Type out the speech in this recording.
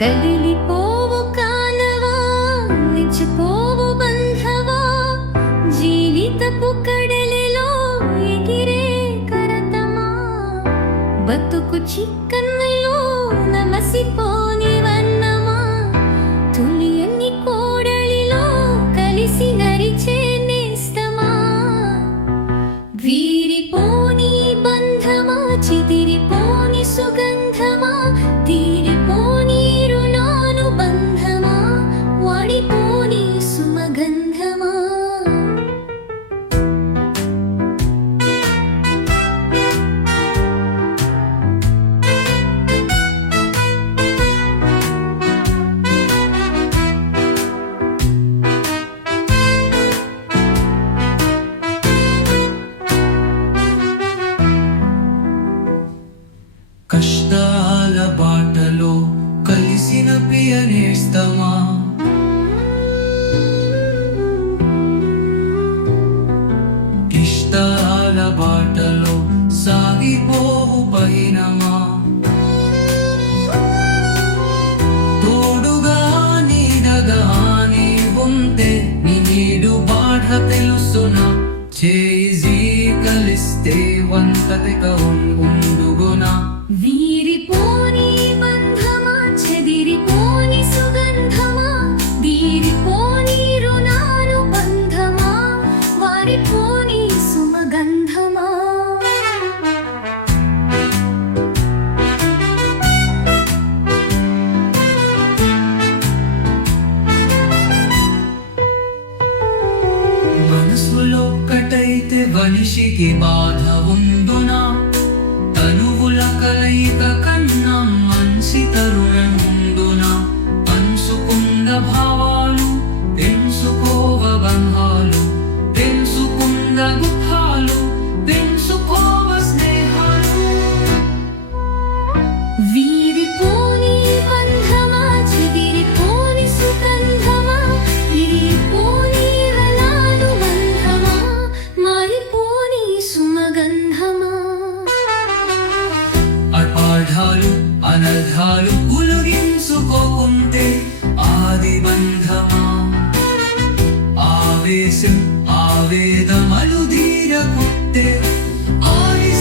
కదిలిపోవు కానవా నిచ్చిపోవు బంధవా జీవితపు కడలిలో ఎగిరే కరతమా? బతుకు చిక్కన్నలో నమసిపోని వన్నమా? తులియన్ని కోడలిలో కలిసి నరిచే నేస్తమా? వీరిపోని బంధమా చిదిరిపోని సుగంధమా? వాడిపోని సుమగంధమా? కష్టాల బాటలో కలిసిన పియనేస్తమా సాగిపోవు పైనమా? తోడుగా నీడగా నీ ఉంటే నీ నీడు బాధ తెలుసునా? చేయి కలిస్తే వంతటిక ఉండుగునా? వీరిపోని బంధమా? చెదిరిపోని సుగంధమా? వీరిపోని రుణాను బంధమా వారిపోని సుమగంధమా మనిషికి బాధ ఉందునా తనువుల కలయిక అనర్ధాలు ఉలగించుకోకుంటే ఆది బంధమా ఆవేశం ఆవేదమలు తీరకుంటే ఆది